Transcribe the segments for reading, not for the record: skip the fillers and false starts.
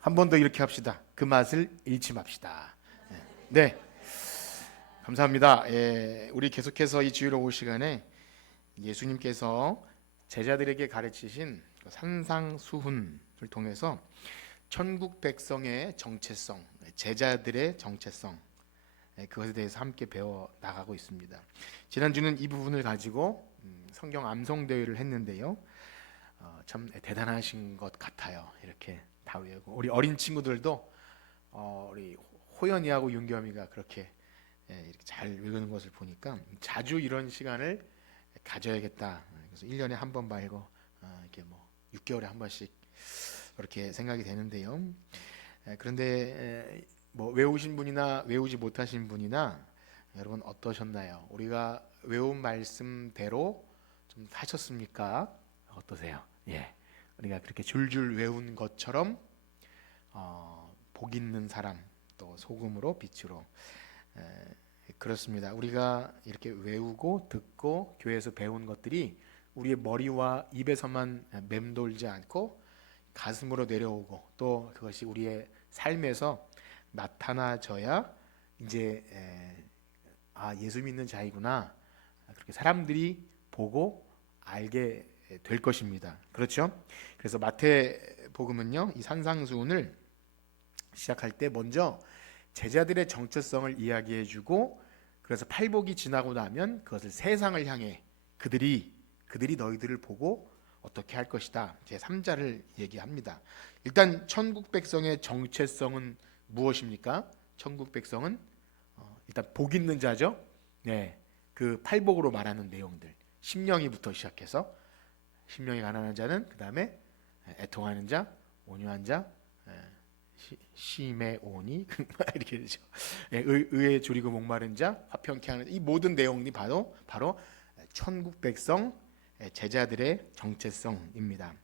한 번 더 이렇게 합시다. 그 맛을 잃지 맙시다. 네, 감사합니다. 우리 계속해서 이 지혜로운 시간에 예수님께서 제자들에게 가르치신 그 산상수훈을 통해서 천국 백성의 정체성, 제자들의 정체성, 그것에 대해서 함께 배워 나가고 있습니다. 지난주는 이 부분을 가지고 성경 암송 대회를 했는데요. 참 대단하신 것 같아요. 이렇게 다 외우고 우리 어린 친구들도 우리 호연이하고 윤겸이가 그렇게 이렇게 잘 외우는 것을 보니까 자주 이런 시간을 가져야겠다. 그래서 1년에 한 번 말고 이렇게 뭐 6개월에 한 번씩 그렇게 생각이 되는데요. 그런데 뭐 외우신 분이나 외우지 못하신 분이나 여러분 어떠셨나요? 우리가 외운 말씀대로 좀 하셨습니까? 어떠세요? 예, 우리가 그렇게 줄줄 외운 것처럼 복 있는 사람, 또 소금으로 빛으로, 그렇습니다. 우리가 이렇게 외우고 듣고 교회에서 배운 것들이 우리의 머리와 입에서만 맴돌지 않고 가슴으로 내려오고 또 그것이 우리의 삶에서 나타나져야 이제 예수 믿는 자이구나, 그렇게 사람들이 보고 알게 될 것입니다. 그렇죠? 그래서 마태복음은요, 이 산상수훈을 시작할 때 먼저 제자들의 정체성을 이야기해주고, 그래서 팔복이 지나고 나면 그것을 세상을 향해 그들이 너희들을 보고 어떻게 할 것이다, 제 3자를 얘기합니다. 일단 천국 백성의 정체성은 무엇입니까? 천국 백성은 일단 복 있는 자죠. 네, 그 팔복으로 말하는 내용들, 심령이부터 시작해서 심령이 가난한 자는, 그 다음에 애통하는 자, 온유한 자, 심의 오니 이렇게 되죠. 의에 줄이고 목마른 자, 화평케 하는, 이 모든 내용이 바로 천국 백성 제자들의 정체성입니다.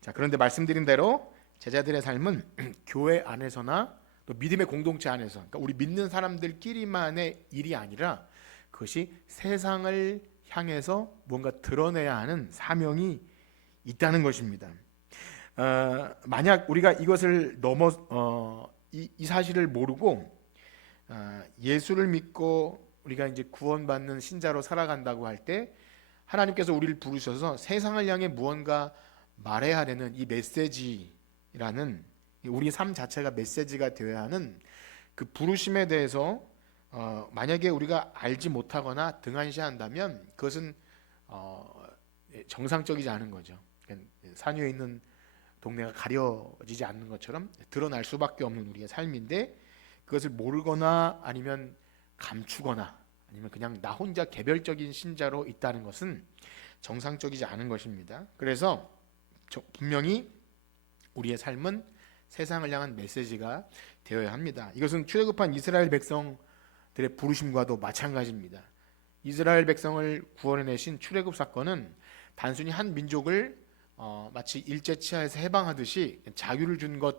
자, 그런데 말씀드린 대로 제자들의 삶은 교회 안에서나 또 믿음의 공동체 안에서, 그러니까 우리 믿는 사람들끼리만의 일이 아니라 그것이 세상을 향해서 뭔가 드러내야 하는 사명이 있다는 것입니다. 만약 우리가 이것을 이 사실을 모르고 예수를 믿고 우리가 이제 구원받는 신자로 살아간다고 할 때, 하나님께서 우리를 부르셔서 세상을 향해 무언가 말해야 하는 이 메시지라는, 우리 삶 자체가 메시지가 되어야 하는 그 부르심에 대해서 만약에 우리가 알지 못하거나 등한시한다면 그것은 정상적이지 않은 거죠. 산 위에 있는 동네가 가려지지 않는 것처럼 드러날 수밖에 없는 우리의 삶인데, 그것을 모르거나 아니면 감추거나 아니면 그냥 나 혼자 개별적인 신자로 있다는 것은 정상적이지 않은 것입니다. 그래서 분명히 우리의 삶은 세상을 향한 메시지가 되어야 합니다. 이것은 출애굽한 이스라엘 백성들의 부르심과도 마찬가지입니다. 이스라엘 백성을 구원해내신 출애굽 사건은 단순히 한 민족을 마치 일제치하에서 해방하듯이 자유를 준 것,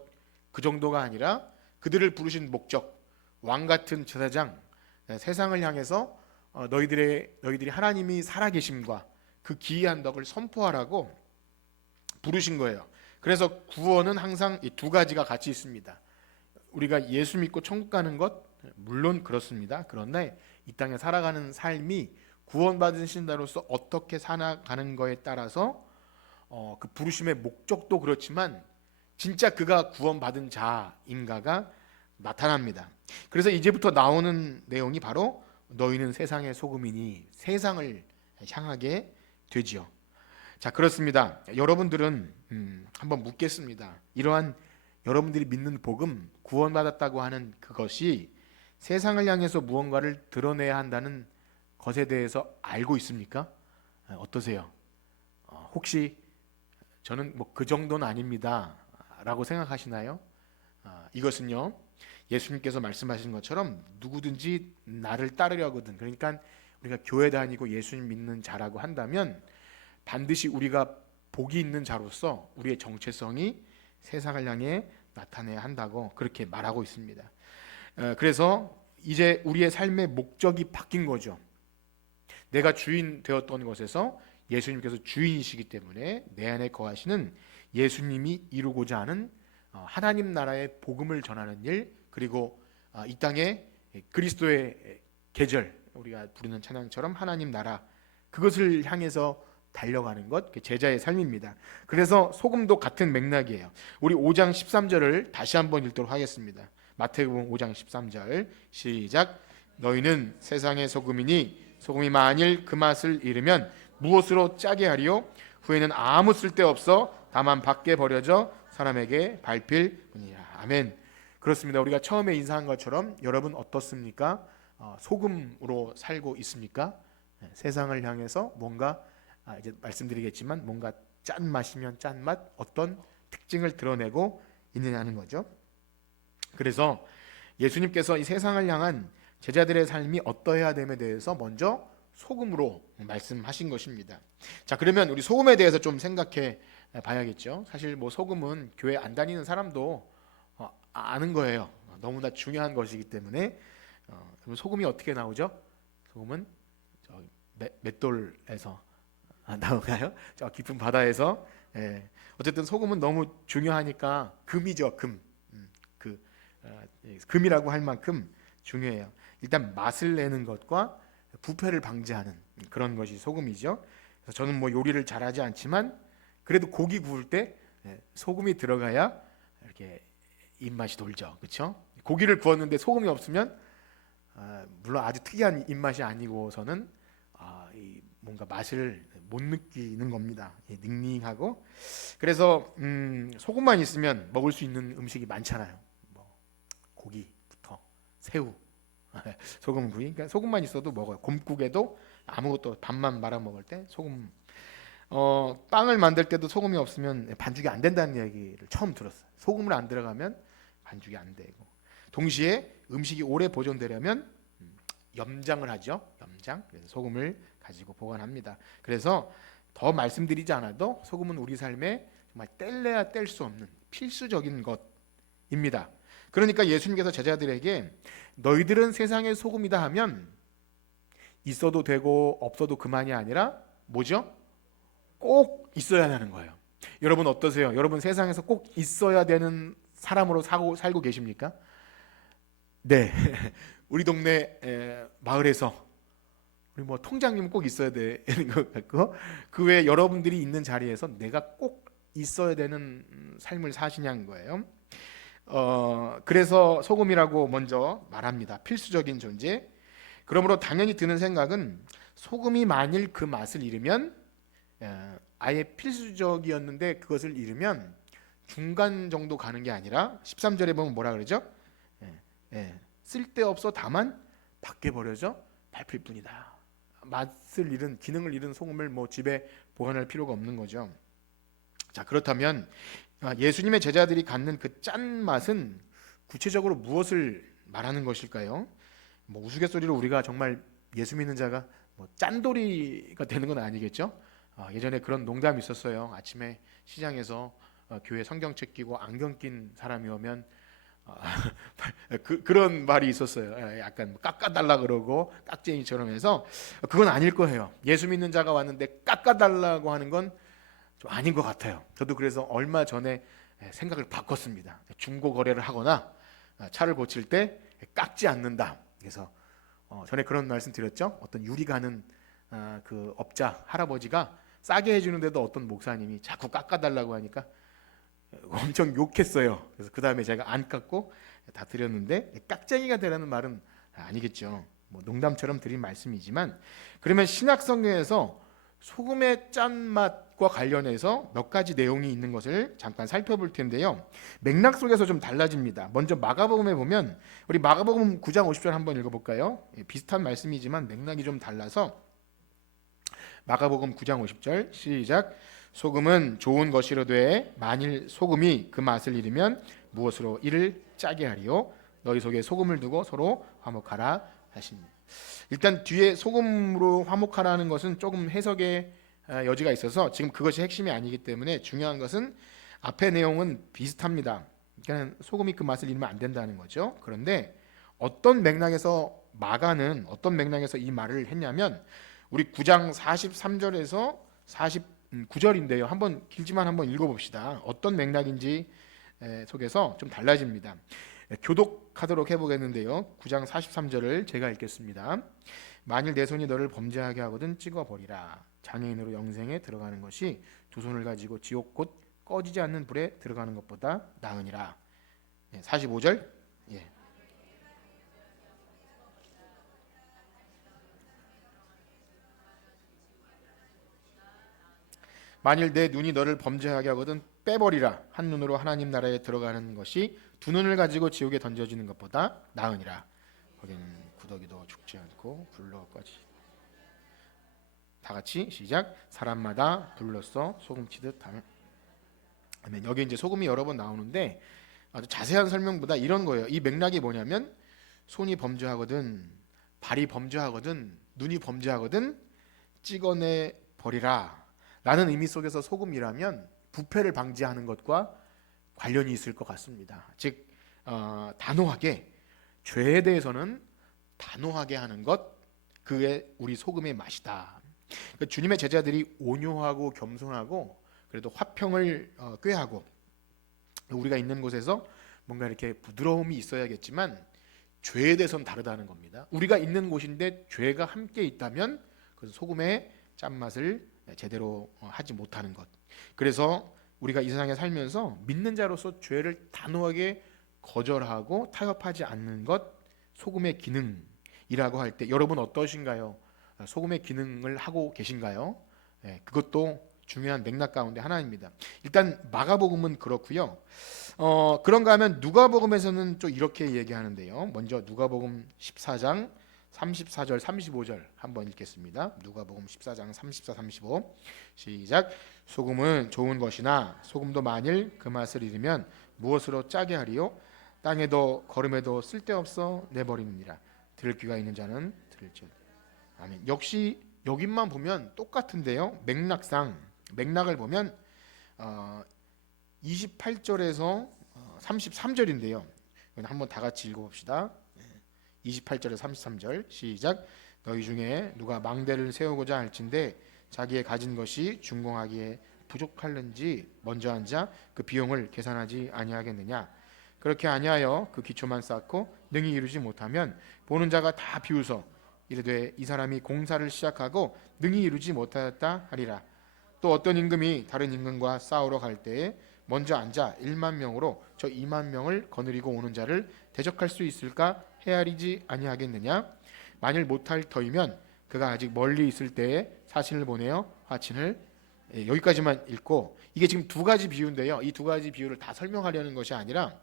그 정도가 아니라 그들을 부르신 목적, 왕같은 제사장, 세상을 향해서 너희들이 하나님이 살아계심과 그 기이한 덕을 선포하라고 부르신 거예요. 그래서 구원은 항상 이 두 가지가 같이 있습니다. 우리가 예수 믿고 천국 가는 것 물론 그렇습니다. 그런데 이 땅에 살아가는 삶이 구원받은 신자로서 어떻게 살아가는 거에 따라서 그 부르심의 목적도 그렇지만 진짜 그가 구원받은 자인가가 나타납니다. 그래서 이제부터 나오는 내용이 바로 너희는 세상의 소금이니 세상을 향하게 되지요. 자, 그렇습니다. 여러분들은 한번 묻겠습니다. 이러한 여러분들이 믿는 복음, 구원받았다고 하는 그것이 세상을 향해서 무언가를 드러내야 한다는 것에 대해서 알고 있습니까? 어떠세요? 혹시 저는 뭐 그 정도는 아닙니다 라고 생각하시나요? 이것은요, 예수님께서 말씀하신 것처럼 누구든지 나를 따르려거든, 그러니까 우리가 교회 다니고 예수님 믿는 자라고 한다면 반드시 우리가 복이 있는 자로서 우리의 정체성이 세상을 향해 나타내야 한다고 그렇게 말하고 있습니다. 그래서 이제 우리의 삶의 목적이 바뀐 거죠. 내가 주인 되었던 것에서 예수님께서 주인이시기 때문에 내 안에 거하시는 예수님이 이루고자 하는 하나님 나라의 복음을 전하는 일, 그리고 이 땅에 그리스도의 계절, 우리가 부르는 찬양처럼 하나님 나라, 그것을 향해서 달려가는 것, 제자의 삶입니다. 그래서 소금도 같은 맥락이에요. 우리 5장 13절을 다시 한번 읽도록 하겠습니다. 마태복음 5장 13절 시작. 너희는 세상의 소금이니 소금이 만일 그 맛을 잃으면 무엇으로 짜게 하리요? 후에는 아무 쓸데없어 다만 밖에 버려져 사람에게 밟힐 뿐이라. 아멘. 그렇습니다. 우리가 처음에 인사한 것처럼 여러분 어떻습니까? 소금으로 살고 있습니까? 세상을 향해서 뭔가 이제 말씀드리겠지만 뭔가 짠 맛이면 짠 맛, 어떤 특징을 드러내고 있느냐는 거죠. 그래서 예수님께서 이 세상을 향한 제자들의 삶이 어떠해야 됨에 대해서 먼저 소금으로 말씀하신 것입니다. 자, 그러면 우리 소금에 대해서 좀 생각해 봐야겠죠. 사실 뭐 소금은 교회 안 다니는 사람도 아는 거예요. 너무나 중요한 것이기 때문에. 그럼 소금이 어떻게 나오죠? 소금은 저 맷돌에서 나오나요? 저 깊은 바다에서. 어쨌든 소금은 너무 중요하니까 금이죠, 금. 금이라고 할 만큼 중요해요. 일단 맛을 내는 것과 부패를 방지하는 그런 것이 소금이죠. 그래서 저는 뭐 요리를 잘하지 않지만 그래도 고기 구울 때 소금이 들어가야 이렇게 입맛이 돌죠, 그렇죠? 고기를 구웠는데 소금이 없으면 물론 아주 특이한 입맛이 아니고서는 뭔가 맛을 못 느끼는 겁니다. 닝닝하고. 그래서 소금만 있으면 먹을 수 있는 음식이 많잖아요. 뭐 고기부터 새우, 소금구이. 그러니까 소금만 있어도 먹어요. 곰국에도 아무것도 밥만 말아 먹을 때 소금. 빵을 만들 때도 소금이 없으면 반죽이 안 된다는 얘기를 처음 들었어요. 소금을 안 들어가면 반죽이 안 되고. 동시에 음식이 오래 보존되려면 염장을 하죠. 염장. 그래서 소금을 가지고 보관합니다. 그래서 더 말씀드리지 않아도 소금은 우리 삶에 정말 뗄래야 뗄 수 없는 필수적인 것입니다. 그러니까 예수님께서 제자들에게 너희들은 세상의 소금이다 하면 있어도 되고 없어도 그만이 아니라 뭐죠? 꼭 있어야 하는 거예요. 여러분 어떠세요? 여러분 세상에서 꼭 있어야 되는 사람으로 살고 계십니까? 네. 우리 동네 마을에서 우리 뭐 통장님은 꼭 있어야 되는 것 같고, 그 외에 여러분들이 있는 자리에서 내가 꼭 있어야 되는 삶을 사시냐는 거예요. 그래서 소금이라고 먼저 말합니다. 필수적인 존재. 그러므로 당연히 드는 생각은 소금이 만일 그 맛을 잃으면, 아예 필수적이었는데 그것을 잃으면 중간 정도 가는 게 아니라 13절에 보면 뭐라 그러죠? 쓸데없어 다만 밖에 버려져 밟힐 뿐이다. 맛을 잃은, 기능을 잃은 소금을 뭐 집에 보관할 필요가 없는 거죠. 자, 그렇다면 예수님의 제자들이 갖는 그 짠 맛은 구체적으로 무엇을 말하는 것일까요? 뭐 우스갯소리로 우리가 정말 예수 믿는 자가 뭐 짠돌이가 되는 건 아니겠죠? 예전에 그런 농담이 있었어요. 아침에 시장에서 교회 성경책 끼고 안경 낀 사람이 오면 그런 말이 있었어요. 약간 깎아달라 그러고 깍쟁이처럼 해서. 그건 아닐 거예요. 예수 믿는 자가 왔는데 깎아달라고 하는 건 좀 아닌 것 같아요. 저도 그래서 얼마 전에 생각을 바꿨습니다. 중고 거래를 하거나 차를 고칠 때 깎지 않는다. 그래서 전에 그런 말씀 드렸죠. 어떤 유리 가는 그 업자 할아버지가 싸게 해주는데도 어떤 목사님이 자꾸 깎아달라고 하니까 엄청 욕했어요. 그래서 그 다음에 제가 안 깎고 다 드렸는데, 깍쟁이가 되라는 말은 아니겠죠. 뭐 농담처럼 드린 말씀이지만, 그러면 신약성경에서 소금의 짠맛과 관련해서 몇 가지 내용이 있는 것을 잠깐 살펴볼 텐데요. 맥락 속에서 좀 달라집니다. 먼저 마가복음에 보면, 우리 마가복음 9장 50절 한번 읽어볼까요? 비슷한 말씀이지만 맥락이 좀 달라서 마가복음 9장 50절 시작. 소금은 좋은 것이로되 만일 소금이 그 맛을 잃으면 무엇으로 이를 짜게 하리요? 너희 속에 소금을 두고 서로 화목하라 하십니다. 일단 뒤에 소금으로 화목하라는 것은 조금 해석의 여지가 있어서 지금 그것이 핵심이 아니기 때문에, 중요한 것은 앞의 내용은 비슷합니다. 그러니까 소금이 그 맛을 잃으면 안 된다는 거죠. 그런데 어떤 맥락에서 마가는 어떤 맥락에서 이 말을 했냐면, 우리 9장 43절에서 49절인데요. 한번 길지만 한번 읽어봅시다. 어떤 맥락인지 속에서 좀 달라집니다. 교독하도록 해보겠는데요. 9장 43절을 제가 읽겠습니다. 만일 내 손이 너를 범죄하게 하거든 찍어버리라. 장애인으로 영생에 들어가는 것이 두 손을 가지고 지옥 곧 꺼지지 않는 불에 들어가는 것보다 나으니라. 45절. 예. 만일 내 눈이 너를 범죄하게 하거든 빼버리라. 한 눈으로 하나님 나라에 들어가는 것이 두 눈을 가지고 지옥에 던져지는 것보다 나으니라. 거기는 구더기도 죽지 않고 불로 꺼지. 다 같이 시작. 사람마다 불로써 소금치듯 하면. 여기 이제 소금이 여러 번 나오는데 아주 자세한 설명보다 이런 거예요. 이 맥락이 뭐냐면 손이 범죄하거든, 발이 범죄하거든, 눈이 범죄하거든 찍어내 버리라 라는 의미 속에서 소금이라면 부패를 방지하는 것과 관련이 있을 것 같습니다. 즉 단호하게 죄에 대해서는 단호하게 하는 것, 그게 우리 소금의 맛이다. 그러니까 주님의 제자들이 온유하고 겸손하고 그래도 화평을 꾀하고 우리가 있는 곳에서 뭔가 이렇게 부드러움이 있어야겠지만 죄에 대해서는 다르다는 겁니다. 우리가 있는 곳인데 죄가 함께 있다면 그 소금의 짠맛을 제대로 하지 못하는 것. 그래서 우리가 이 세상에 살면서 믿는 자로서 죄를 단호하게 거절하고 타협하지 않는 것, 소금의 기능이라고 할 때 여러분 어떠신가요? 소금의 기능을 하고 계신가요? 그것도 중요한 맥락 가운데 하나입니다. 일단 마가복음은 그렇고요. 그런가 하면 누가복음에서는 좀 이렇게 얘기하는데요. 먼저 누가복음 14장 34절 35절 한번 읽겠습니다. 누가복음 14장 34, 35 시작. 소금은 좋은 것이나 소금도 만일 그 맛을 잃으면 무엇으로 짜게 하리요? 땅에도 거름에도 쓸데없어 내버리느니라. 들을 귀가 있는 자는 들을지어다. 아멘. 역시 여기만 보면 똑같은데요. 맥락을 보면 28절에서 33절인데요. 한번 다 같이 읽어봅시다. 28절에서 33절 시작. 너희 중에 누가 망대를 세우고자 할진대 자기의 가진 것이 준공하기에 부족할는지 먼저 앉아 그 비용을 계산하지 아니하겠느냐. 그렇게 아니하여 그 기초만 쌓고 능히 이루지 못하면 보는 자가 다 비웃어 이르되 이 사람이 공사를 시작하고 능히 이루지 못하였다 하리라. 또 어떤 임금이 다른 임금과 싸우러 갈 때에 먼저 앉아 1만 명으로 저 2만 명을 거느리고 오는 자를 대적할 수 있을까 헤아리지 아니하겠느냐. 만일 못할 터이면 그가 아직 멀리 있을 때에 사신을 보내어 화친을. 여기까지만 읽고 이게 지금 두 가지 비유인데요. 이 두 가지 비유를 다 설명하려는 것이 아니라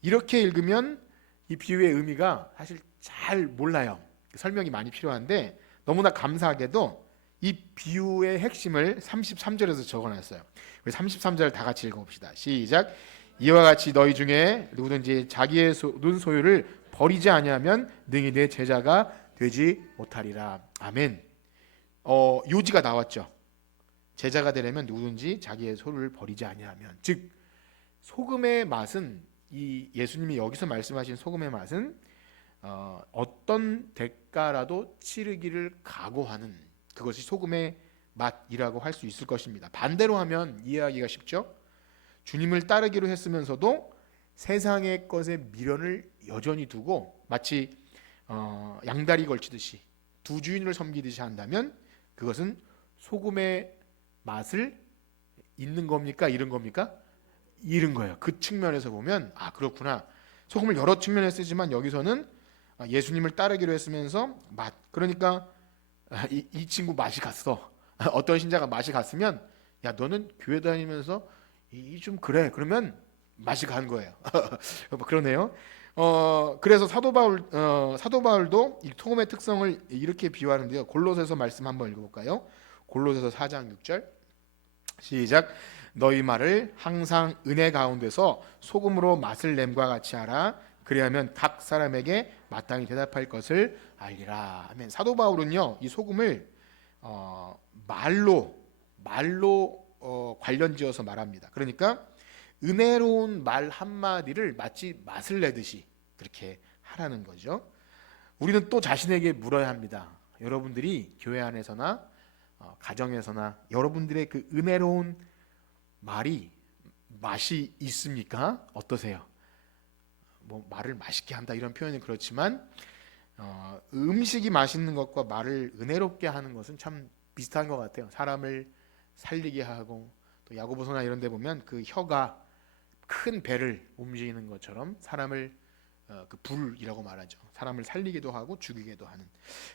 이렇게 읽으면 이 비유의 의미가 사실 잘 몰라요. 설명이 많이 필요한데 너무나 감사하게도 이 비유의 핵심을 33절에서 적어놨어요. 33절 다 같이 읽어봅시다. 시작. 이와 같이 너희 중에 누구든지 자기의 눈 소유를 버리지 아니하면 능히 내 제자가 되지 못하리라. 아멘. 요지가 나왔죠. 제자가 되려면 누구든지 자기의 소유를 버리지 아니하면, 즉 소금의 맛은, 이 예수님이 여기서 말씀하신 소금의 맛은 어떤 대가라도 치르기를 각오하는, 그것이 소금의 맛이라고 할 수 있을 것입니다. 반대로 하면 이해하기가 쉽죠. 주님을 따르기로 했으면서도 세상의 것에 미련을 여전히 두고 마치 양다리 걸치듯이 두 주인을 섬기듯이 한다면 그것은 소금의 맛을 잃는 겁니까? 잃은 겁니까? 잃은 거예요. 그 측면에서 보면 아 그렇구나. 소금을 여러 측면에 쓰지만 여기서는 예수님을 따르기로 했으면서 맛. 그러니까 이 친구 맛이 갔어. 어떤 신자가 맛이 갔으면 야 너는 교회 다니면서 이 좀 그래. 그러면 맛이 간 거예요. 그러네요. 그래서 사도 바울도 이 소금의 특성을 이렇게 비유하는데요. 골로새서 말씀 한번 읽어볼까요? 골로새서 4장 6절 시작. 너희 말을 항상 은혜 가운데서 소금으로 맛을 냄과 같이 하라. 그리하면 각 사람에게 마땅히 대답할 것을 알리라. 아멘. 사도 바울은요 이 소금을 말로 관련지어서 말합니다. 그러니까 은혜로운 말 한마디를 마치 맛을 내듯이 그렇게 하라는 거죠. 우리는 또 자신에게 물어야 합니다. 여러분들이 교회 안에서나 가정에서나 여러분들의 그 은혜로운 말이 맛이 있습니까? 어떠세요? 뭐 말을 맛있게 한다 이런 표현은 그렇지만 음식이 맛있는 것과 말을 은혜롭게 하는 것은 참 비슷한 것 같아요. 사람을 살리게 하고 또 야고보서나 이런 데 보면 그 혀가 큰 배를 움직이는 것처럼 사람을 그 불이라고 말하죠. 사람을 살리기도 하고 죽이기도 하는.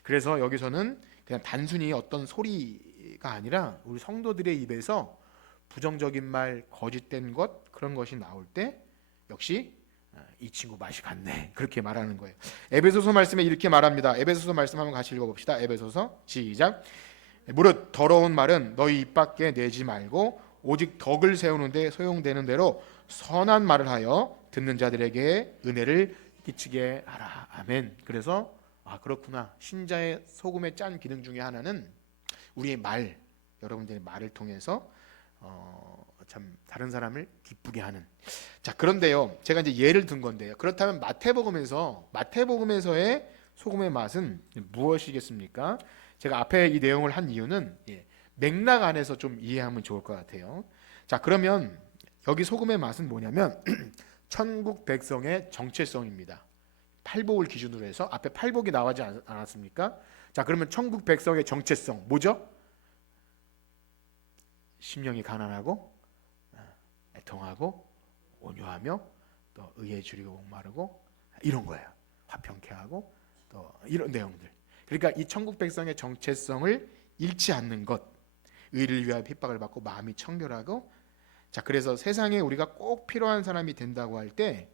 그래서 여기서는 그냥 단순히 어떤 소리가 아니라 우리 성도들의 입에서 부정적인 말, 거짓된 것 그런 것이 나올 때 역시 이 친구 맛이 갔네 그렇게 말하는 거예요. 에베소서 말씀에 이렇게 말합니다. 에베소서 말씀 한번 같이 읽어봅시다. 에베소서 시작. 무릇 더러운 말은 너희 입 밖에 내지 말고 오직 덕을 세우는데 소용되는 대로 선한 말을 하여 듣는 자들에게 은혜를 끼치게 하라. 아멘. 그래서 그렇구나. 신자의 소금에 짠 기능 중에 하나는 우리의 말, 여러분들의 말을 통해서 참 다른 사람을 기쁘게 하는. 자, 그런데요, 제가 이제 예를 든 건데요. 그렇다면 마태복음에서의 소금의 맛은 무엇이겠습니까? 제가 앞에 이 내용을 한 이유는 맥락 안에서 좀 이해하면 좋을 것 같아요. 자, 그러면 여기 소금의 맛은 뭐냐면 천국 백성의 정체성입니다. 팔복을 기준으로 해서 앞에 팔복이 나오지 않았습니까? 자, 그러면 천국 백성의 정체성 뭐죠? 심령이 가난하고 애통하고 온유하며 또 의에 줄이고 목마르고 이런 거예요. 화평케 하고 또 이런 내용들. 그러니까 이 천국 백성의 정체성을 잃지 않는 것, 의를 위하여 핍박을 받고 마음이 청결하고. 자, 그래서 세상에 우리가 꼭 필요한 사람이 된다고 할 때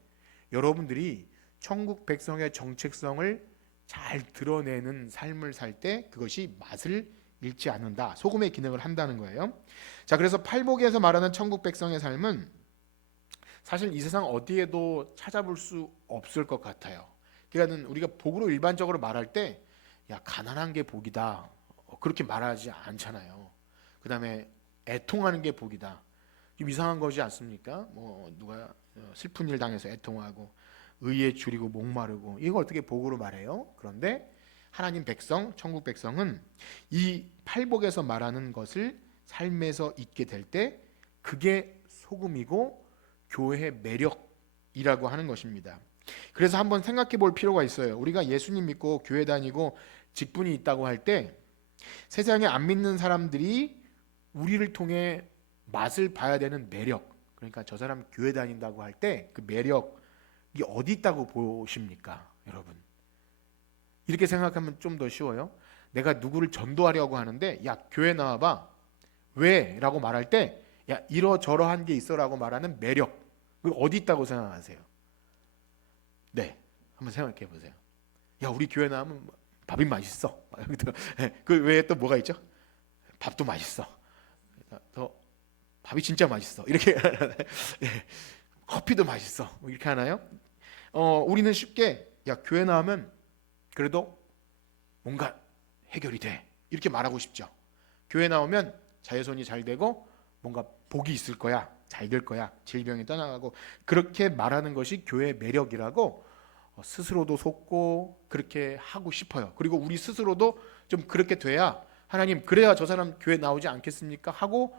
여러분들이 천국 백성의 정체성을 잘 드러내는 삶을 살 때 그것이 맛을 잃지 않는다. 소금의 기능을 한다는 거예요. 자, 그래서 팔복에서 말하는 천국 백성의 삶은 사실 이 세상 어디에도 찾아볼 수 없을 것 같아요. 그러니까 우리가 복으로 일반적으로 말할 때 야, 가난한 게 복이다 그렇게 말하지 않잖아요. 그 다음에 애통하는 게 복이다. 좀 이상한 거지 않습니까? 뭐 누가 슬픈 일 당해서 애통하고 의에 줄이고 목마르고 이거 어떻게 복으로 말해요? 그런데 하나님 백성, 천국 백성은 이 팔복에서 말하는 것을 삶에서 잊게 될 때 그게 소금이고 교회의 매력이라고 하는 것입니다. 그래서 한번 생각해 볼 필요가 있어요. 우리가 예수님 믿고 교회 다니고 직분이 있다고 할 때 세상에 안 믿는 사람들이 우리를 통해 맛을 봐야 되는 매력, 그러니까 저 사람 교회 다닌다고 할 때 그 매력이 어디 있다고 보십니까? 여러분, 이렇게 생각하면 좀 더 쉬워요. 내가 누구를 전도하려고 하는데 야, 교회 나와봐. 왜? 라고 말할 때 야, 이러저러한 게 있어 라고 말하는 매력, 그 어디 있다고 생각하세요? 네, 한번 생각해 보세요. 야, 우리 교회 나오면 밥이 맛있어. 그 외에 또 뭐가 있죠? 밥도 맛있어. 더 밥이 진짜 맛있어. 이렇게 커피도 맛있어. 뭐 이렇게 하나요? 우리는 쉽게 야, 교회 나오면 그래도 뭔가 해결이 돼. 이렇게 말하고 싶죠. 교회 나오면 자외선이 잘 되고 뭔가 복이 있을 거야. 잘 될 거야. 질병이 떠나가고 그렇게 말하는 것이 교회의 매력이라고 스스로도 속고 그렇게 하고 싶어요. 그리고 우리 스스로도 좀 그렇게 돼야 하나님 그래야 저 사람 교회 나오지 않겠습니까? 하고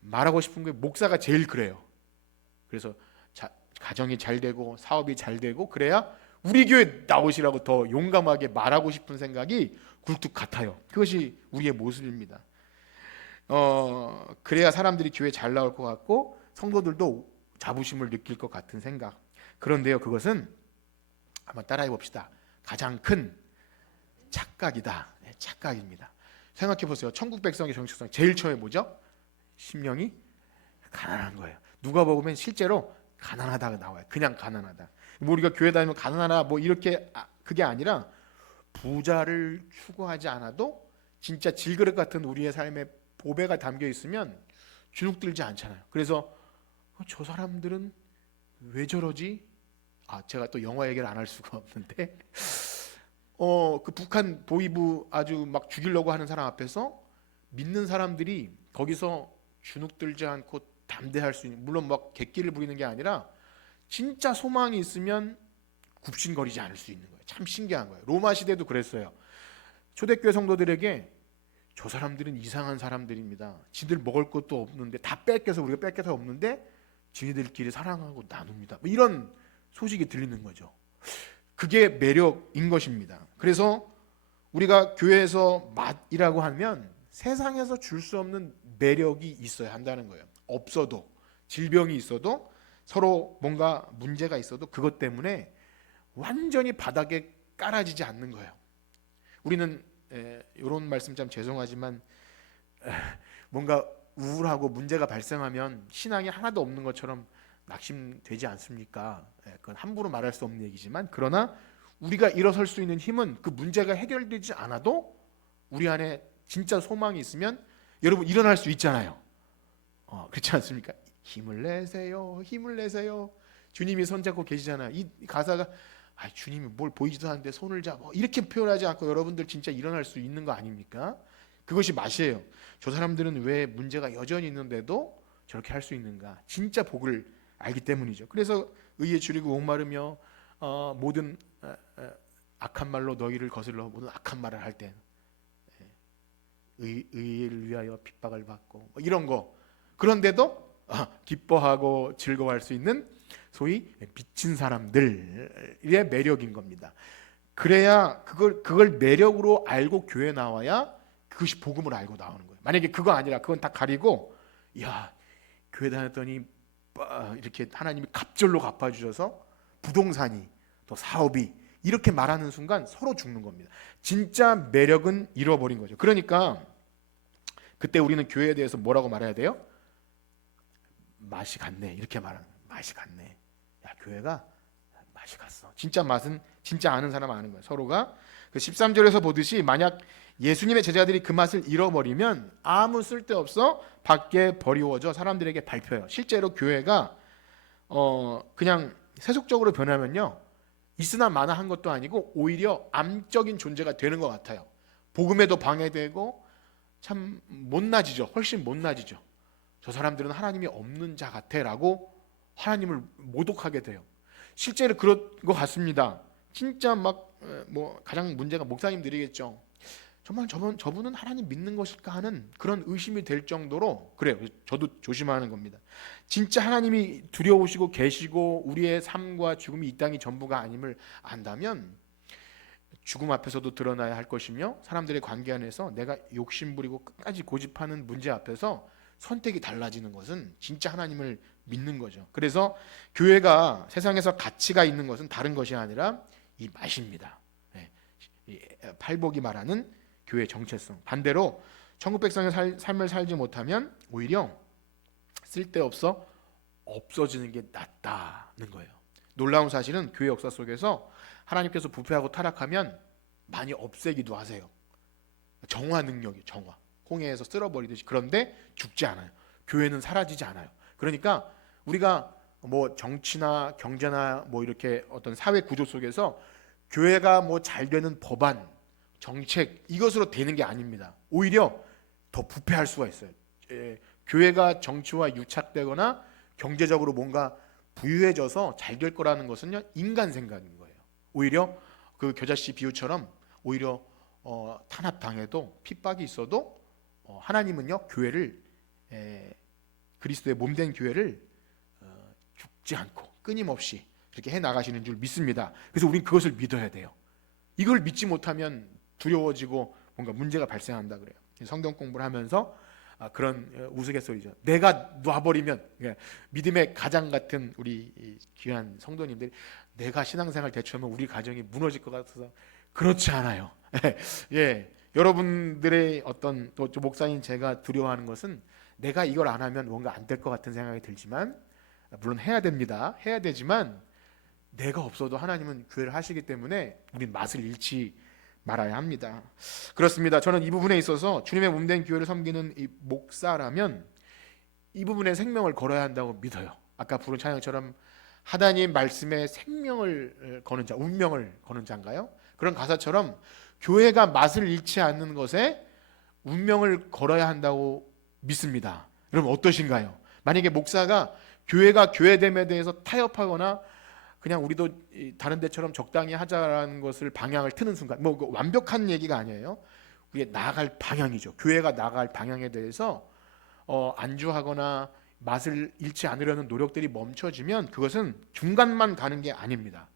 말하고 싶은 게 목사가 제일 그래요. 그래서 가정이 잘 되고 사업이 잘 되고 그래야 우리 교회 나오시라고 더 용감하게 말하고 싶은 생각이 굴뚝 같아요. 그것이 우리의 모습입니다. 그래야 사람들이 교회 잘 나올 것 같고 성도들도 자부심을 느낄 것 같은 생각. 그런데요, 그것은 한번 따라해 봅시다. 가장 큰 착각이다. 착각입니다. 생각해 보세요. 천국 백성의 정체성 제일 처음에 뭐죠? 심령이 가난한 거예요. 누가 보면 실제로 가난하다가 나와요. 그냥 가난하다. 뭐 우리가 교회 다니면 가난하나 뭐 이렇게 그게 아니라 부자를 추구하지 않아도 진짜 질그릇 같은 우리의 삶에 보배가 담겨 있으면 주눅들지 않잖아요. 그래서 저 사람들은 왜 저러지? 제가 또 영화 얘기를 안 할 수가 없는데 그 북한 보위부 아주 막 죽이려고 하는 사람 앞에서 믿는 사람들이 거기서 주눅들지 않고 담대할 수 있는, 물론 막 객기를 부리는 게 아니라 진짜 소망이 있으면 굽신거리지 않을 수 있는 거예요. 참 신기한 거예요. 로마 시대도 그랬어요. 초대교회 성도들에게 저 사람들은 이상한 사람들입니다. 지들 먹을 것도 없는데 다 뺏겨서 우리가 뺏겨서 없는데 지니들끼리 사랑하고 나눕니다. 뭐 이런 소식이 들리는 거죠. 그게 매력인 것입니다. 그래서 우리가 교회에서 맛이라고 하면 세상에서 줄 수 없는 매력이 있어야 한다는 거예요. 없어도, 질병이 있어도, 서로 뭔가 문제가 있어도 그것 때문에 완전히 바닥에 깔아지지 않는 거예요. 우리는 이런 말씀 참 죄송하지만 뭔가 우울하고 문제가 발생하면 신앙이 하나도 없는 것처럼 낙심되지 않습니까? 그건 함부로 말할 수 없는 얘기지만, 그러나 우리가 일어설 수 있는 힘은 그 문제가 해결되지 않아도 우리 안에 진짜 소망이 있으면 여러분 일어날 수 있잖아요. 그렇지 않습니까? 힘을 내세요, 힘을 내세요. 주님이 손잡고 계시잖아요. 이 가사가 주님이 뭘 보이지도 않는데 손을 잡아, 이렇게 표현하지 않고 여러분들 진짜 일어날 수 있는 거 아닙니까? 그것이 맛이에요. 저 사람들은 왜 문제가 여전히 있는데도 저렇게 할 수 있는가? 진짜 복을 알기 때문이죠. 그래서 의에 줄이고 목마르며 모든 악한 말로 너희를 거슬러 모든 악한 말을 할 때 의를 위하여 핍박을 받고 뭐 이런 거, 그런데도 기뻐하고 즐거워할 수 있는 소위 미친 사람들의 매력인 겁니다. 그래야 그걸 매력으로 알고 교회 나와야 그것이 복음을 알고 나오는 거예요. 만약에 그거 아니라 그건 다 가리고 야 교회 다녔더니 이렇게 하나님이 갑절로 갚아주셔서 부동산이 또 사업이 이렇게 말하는 순간 서로 죽는 겁니다. 진짜 매력은 잃어버린 거죠. 그러니까 그때 우리는 교회에 대해서 뭐라고 말해야 돼요? 맛이 갔네, 이렇게 말하는 거예요. 맛이 갔네. 야 교회가 맛이 갔어. 진짜 맛은 진짜 아는 사람 아는 거예요. 서로가 그 13절에서 보듯이 만약 예수님의 제자들이 그 맛을 잃어버리면 아무 쓸데없어 밖에 버리워져 사람들에게 밟혀요. 실제로 교회가 그냥 세속적으로 변하면요, 있으나 마나 한 것도 아니고 오히려 암적인 존재가 되는 것 같아요. 복음에도 방해되고 참 못나지죠. 훨씬 못나지죠. 저 사람들은 하나님이 없는 자 같아 라고 하나님을 모독하게 돼요. 실제로 그런 것 같습니다. 진짜 막 뭐 가장 문제가 목사님들이겠죠. 정말 저분은 하나님 믿는 것일까 하는 그런 의심이 될 정도로, 그래요. 저도 조심하는 겁니다. 진짜 하나님이 두려우시고 계시고 우리의 삶과 죽음이 이 땅이 전부가 아님을 안다면 죽음 앞에서도 드러나야 할 것이며 사람들의 관계 안에서 내가 욕심부리고 끝까지 고집하는 문제 앞에서 선택이 달라지는 것은 진짜 하나님을 믿는 거죠. 그래서 교회가 세상에서 가치가 있는 것은 다른 것이 아니라 이 맛입니다. 팔복이 말하는 교회의 정체성. 반대로 천국 백성의 삶을 살지 못하면 오히려 쓸데없어 없어지는 게 낫다는 거예요. 놀라운 사실은 교회 역사 속에서 하나님께서 부패하고 타락하면 많이 없애기도 하세요. 정화 능력이 정화. 홍해에서 쓸어버리듯이. 그런데 죽지 않아요. 교회는 사라지지 않아요. 그러니까 우리가 뭐 정치나 경제나 뭐 이렇게 어떤 사회 구조 속에서 교회가 뭐 잘 되는 법안, 정책 이것으로 되는 게 아닙니다. 오히려 더 부패할 수가 있어요. 교회가 정치와 유착되거나 경제적으로 뭔가 부유해져서 잘 될 거라는 것은요, 인간 생각인 거예요. 오히려 그 겨자씨 비유처럼 오히려 탄압당해도 핍박이 있어도 하나님은요 교회를 그리스도의 몸된 교회를 죽지 않고 끊임없이 그렇게 해 나가시는 줄 믿습니다. 그래서 우리는 그것을 믿어야 돼요. 이걸 믿지 못하면 두려워지고 뭔가 문제가 발생한다 그래요. 성경 공부를 하면서 그런 우스갯소리죠. 내가 놔버리면, 믿음의 가장 같은 우리 귀한 성도님들이 내가 신앙생활 대처하면 우리 가정이 무너질 것 같아서 그렇지 않아요. 예, 여러분들의 어떤 또 목사인 제가 두려워하는 것은 내가 이걸 안 하면 뭔가 안 될 것 같은 생각이 들지만, 물론 해야 됩니다. 해야 되지만 내가 없어도 하나님은 교회를 하시기 때문에 우린 맛을 잃지 말아야 합니다. 그렇습니다. 저는 이 부분에 있어서 주님의 몸된 교회를 섬기는 이 목사라면 이 부분에 생명을 걸어야 한다고 믿어요. 아까 부른 찬양처럼 하나님 말씀에 생명을 거는 자, 운명을 거는 자인가요? 그런 가사처럼 교회가 맛을 잃지 않는 것에 운명을 걸어야 한다고 믿습니다. 여러분 어떠신가요? 만약에 목사가 교회가 교회됨에 대해서 타협하거나 그냥 우리도 다른 데처럼 적당히 하자라는 것을 방향을 트는 순간, 뭐 완벽한 얘기가 아니에요. 그게 나아갈 방향이죠. 교회가 나아갈 방향에 대해서 안주하거나 맛을 잃지 않으려는 노력들이 멈춰지면 그것은 중간만 가는 게 아닙니다.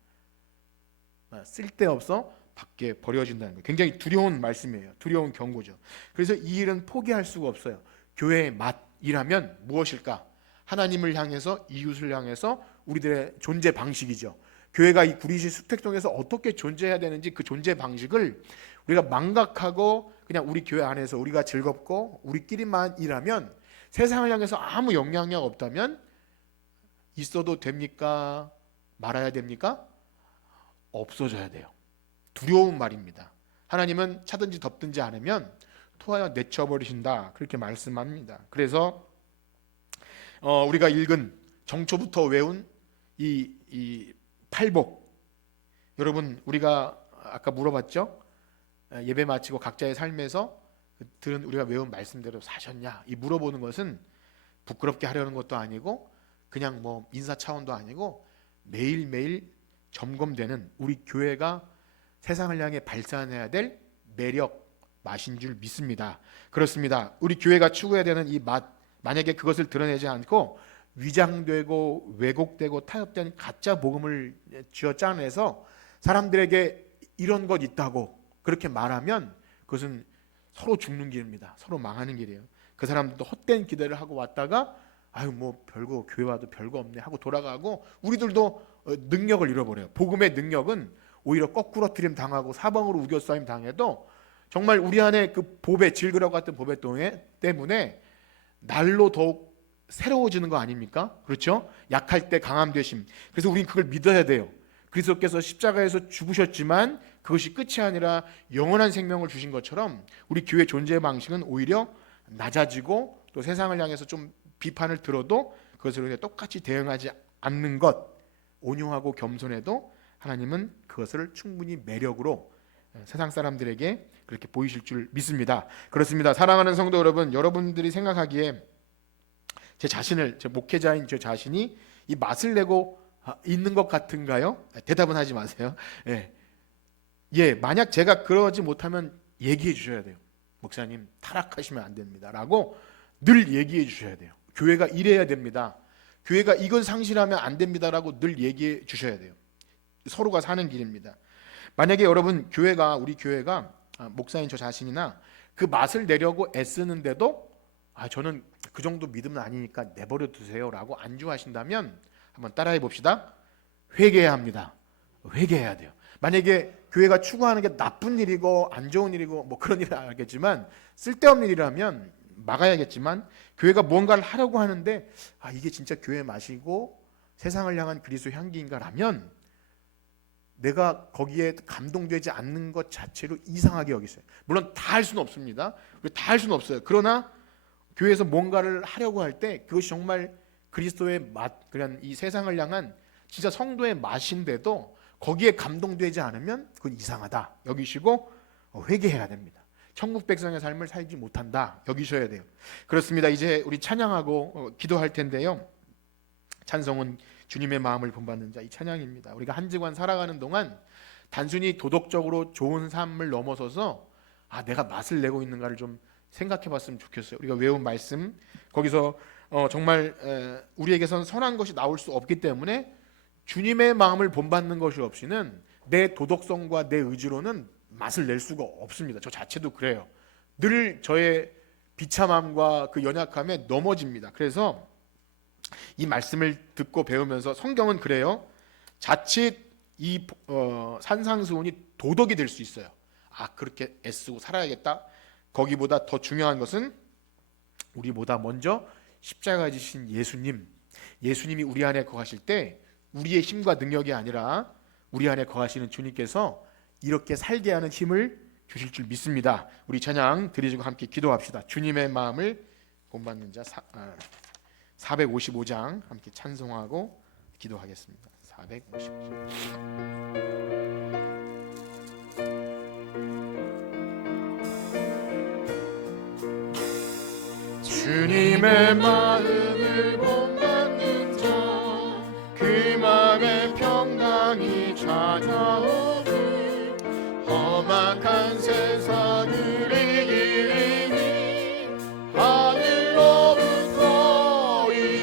쓸데없어 밖에 버려진다는 거 굉장히 두려운 말씀이에요. 두려운 경고죠. 그래서 이 일은 포기할 수가 없어요. 교회의 맛이라면 무엇일까? 하나님을 향해서, 이웃을 향해서 우리들의 존재 방식이죠. 교회가 이 구리시 수택동에서 어떻게 존재해야 되는지 그 존재 방식을 우리가 망각하고 그냥 우리 교회 안에서 우리가 즐겁고 우리끼리만 일하면, 세상을 향해서 아무 영향력 없다면 있어도 됩니까? 말아야 됩니까? 없어져야 돼요. 두려운 말입니다. 하나님은 차든지 덮든지 않으면 토하여 내쳐버리신다, 그렇게 말씀합니다. 그래서 우리가 읽은 정초부터 외운 이 팔복, 여러분 우리가 아까 물어봤죠? 예배 마치고 각자의 삶에서 들은 우리가 외운 말씀대로 사셨냐? 이 물어보는 것은 부끄럽게 하려는 것도 아니고 그냥 뭐 인사 차원도 아니고 매일매일 점검되는 우리 교회가 세상을 향해 발산해야 될 매력, 맛인 줄 믿습니다. 그렇습니다. 우리 교회가 추구해야 되는 이 맛, 만약에 그것을 드러내지 않고 위장되고 왜곡되고 타협된 가짜 복음을 쥐어짜내서 사람들에게 이런 것 있다고 그렇게 말하면 그것은 서로 죽는 길입니다. 서로 망하는 길이에요. 그 사람들도 헛된 기대를 하고 왔다가 아유 뭐 별거, 교회 와도 별거 없네 하고 돌아가고 우리들도 능력을 잃어버려요. 복음의 능력은 오히려 거꾸로 트림 당하고 사방으로 우겨싸임 당해도 정말 우리 안에 그 보배, 질그릇 같은 보배 때문에 날로 더욱 새로워지는 거 아닙니까? 그렇죠? 약할 때 강함 되심. 그래서 우린 그걸 믿어야 돼요. 그리스도께서 십자가에서 죽으셨지만 그것이 끝이 아니라 영원한 생명을 주신 것처럼 우리 교회 존재의 방식은 오히려 낮아지고 또 세상을 향해서 좀 비판을 들어도 그것을 똑같이 대응하지 않는 것, 온유하고 겸손해도 하나님은 그것을 충분히 매력으로 세상 사람들에게 그렇게 보이실 줄 믿습니다. 그렇습니다. 사랑하는 성도 여러분, 여러분들이 생각하기에 제 목회자인 제 자신이 이 맛을 내고 있는 것 같은가요? 대답은 하지 마세요. 만약 제가 그러지 못하면 얘기해 주셔야 돼요. 목사님 타락하시면 안 됩니다 라고 늘 얘기해 주셔야 돼요. 교회가 이래야 됩니다, 교회가 이건 상실하면 안 됩니다 라고 늘 얘기해 주셔야 돼요. 서로가 사는 길입니다. 만약에 여러분 우리 교회가 목사인 저 자신이나 그 맛을 내려고 애쓰는데도 저는 그 정도 믿음은 아니니까 내버려 두세요 라고 안주하신다면 한번 따라해 봅시다. 회개해야 합니다. 회개해야 돼요. 만약에 교회가 추구하는 게 나쁜 일이고 안 좋은 일이고 뭐 그런 일은 알겠지만 쓸데없는 일이라면 막아야겠지만, 교회가 뭔가를 하려고 하는데 이게 진짜 교회 맛이고 세상을 향한 그리스도 향기인가라면 내가 거기에 감동되지 않는 것 자체로 이상하게 여기세요. 물론 다 할 수는 없습니다. 다 할 수는 없어요. 그러나 교회에서 뭔가를 하려고 할 때 그것이 정말 그리스도의 맛, 그냥 이 세상을 향한 진짜 성도의 맛인데도 거기에 감동되지 않으면 그건 이상하다 여기시고 회개해야 됩니다. 천국 백성의 삶을 살지 못한다 여기셔야 돼요. 그렇습니다. 이제 우리 찬양하고 기도할 텐데요. 찬송은 주님의 마음을 본받는 자, 이 찬양입니다. 우리가 한 주간 살아가는 동안 단순히 도덕적으로 좋은 삶을 넘어서서 내가 맛을 내고 있는가를 좀 생각해 봤으면 좋겠어요. 우리가 외운 말씀 거기서 정말 우리에게선 선한 것이 나올 수 없기 때문에 주님의 마음을 본받는 것이 없이는 내 도덕성과 내 의지로는 맛을 낼 수가 없습니다. 저 자체도 그래요. 늘 저의 비참함과 그 연약함에 넘어집니다. 그래서 이 말씀을 듣고 배우면서 성경은 그래요. 자칫 이 산상수훈이 도덕이 될 수 있어요. 그렇게 애쓰고 살아야겠다. 거기보다 더 중요한 것은 우리보다 먼저 십자가에 지신 예수님이 우리 안에 거하실 때 우리의 힘과 능력이 아니라 우리 안에 거하시는 주님께서 이렇게 살게 하는 힘을 주실 줄 믿습니다. 우리 찬양 드리시고 함께 기도합시다. 주님의 마음을 본받는 자 455장 함께 찬송하고 기도하겠습니다. 455장. 주님의 마음을 본받는 자, 그 마음에 평강이 찾아오니 험악한 세상을 이기리니 하늘로부터 이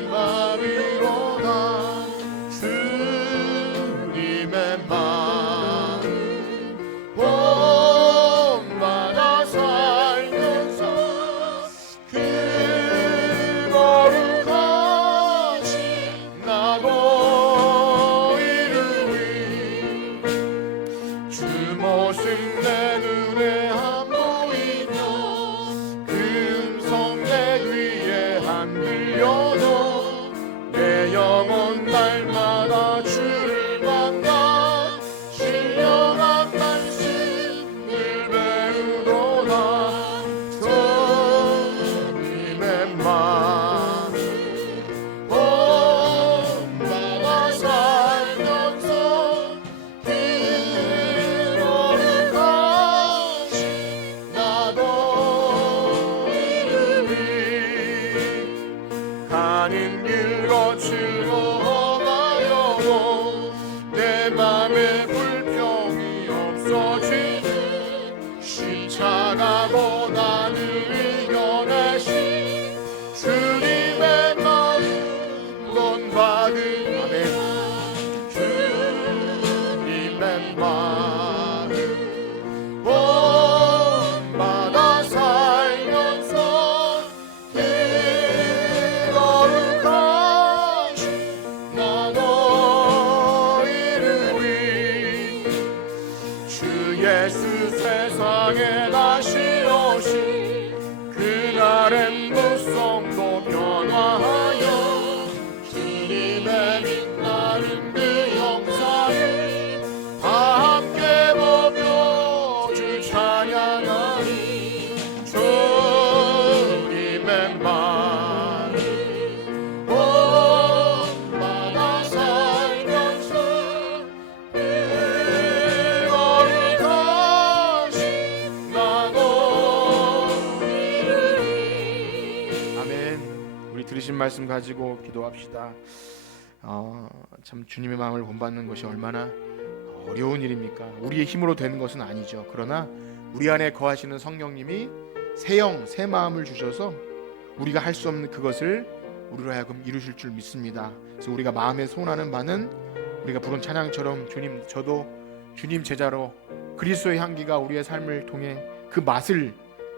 그 영상을 다 함께 보며 주 찬양하리. 주님의 말을 본받아 살면서 그거를 다시 나도 이루리. 아멘. 우리 들으신 말씀 가지고 기도합시다. 참 주님의 마음을 본받는 것이 얼마나 어려운 일입니까? 우리의 힘으로 되는 것은 아니죠. 그러나 우리 안에 거하시는 성령님이 새 영, 새 마음을 주셔서 우리가 할 수 없는 그것을 우리로 하여금 이루실 줄 믿습니다. 그래서 우리가 마음에 소원하는 바는 우리가 부른 찬양처럼 주님, 저도 주님 제자로 그리스도의 향기가 우리의 삶을 통해 그 맛을,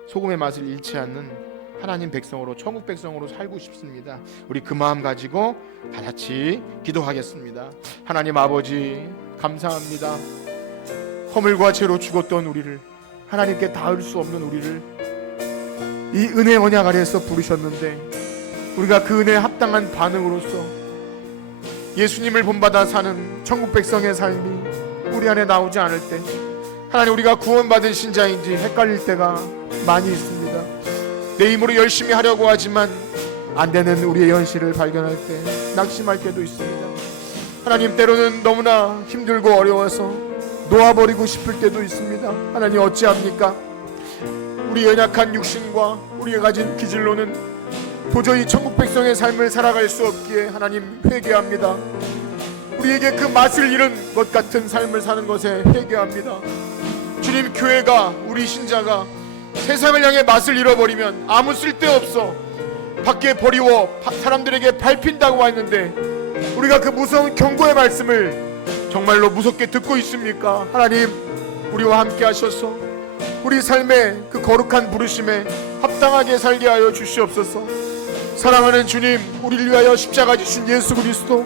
소금의 맛을 잃지 않는 하나님 백성으로, 천국 백성으로 살고 싶습니다. 우리 그 마음 가지고 다 같이 기도하겠습니다. 하나님 아버지, 감사합니다. 허물과 죄로 죽었던 우리를, 하나님께 닿을 수 없는 우리를 이 은혜 언약 아래에서 부르셨는데, 우리가 그 은혜에 합당한 반응으로서 예수님을 본받아 사는 천국 백성의 삶이 우리 안에 나오지 않을 때, 하나님, 우리가 구원받은 신자인지 헷갈릴 때가 많이 있습니다. 내 힘으로 열심히 하려고 하지만 안 되는 우리의 현실을 발견할 때 낙심할 때도 있습니다. 하나님, 때로는 너무나 힘들고 어려워서 놓아버리고 싶을 때도 있습니다. 하나님, 어찌합니까? 우리 연약한 육신과 우리가 가진 기질로는 도저히 천국 백성의 삶을 살아갈 수 없기에 하나님, 회개합니다. 우리에게 그 맛을 잃은 것 같은 삶을 사는 것에 회개합니다. 주님, 교회가, 우리 신자가 세상을 향해 맛을 잃어버리면 아무 쓸데없어 밖에 버리워 사람들에게 밟힌다고 했는데, 우리가 그 무서운 경고의 말씀을 정말로 무섭게 듣고 있습니까? 하나님, 우리와 함께 하셔서 우리 삶의 그 거룩한 부르심에 합당하게 살게 하여 주시옵소서. 사랑하는 주님, 우리를 위하여 십자가 지신 예수 그리스도,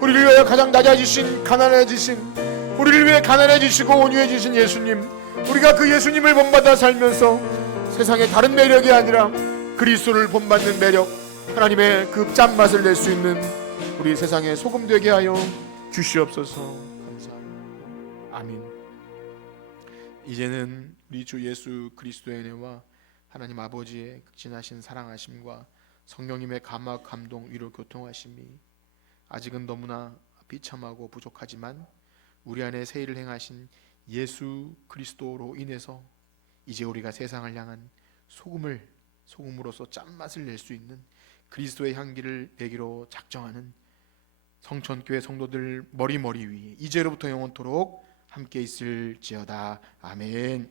우리를 위하여 가장 낮아지신, 가난해지신, 우리를 위해 가난해지시고 온유해지신 예수님, 우리가 그 예수님을 본받아 살면서 세상의 다른 매력이 아니라 그리스도를 본받는 매력, 하나님의 그 짠맛을 낼 수 있는 우리 세상의 소금 되게 하여 주시옵소서. 감사합니다. 아멘. 이제는 우리 주 예수 그리스도의 은혜와 하나님 아버지의 극진하신 사랑하심과 성령님의 감화, 감동, 위로, 교통하심이 아직은 너무나 비참하고 부족하지만 우리 안에 새 일을 행하신 예수 그리스도로 인해서 이제 우리가 세상을 향한 소금으로서 짠맛을 낼 수 있는 그리스도의 향기를 내기로 작정하는 성천교회 성도들 머리 위에 이제로부터 영원토록 함께 있을지어다. 아멘.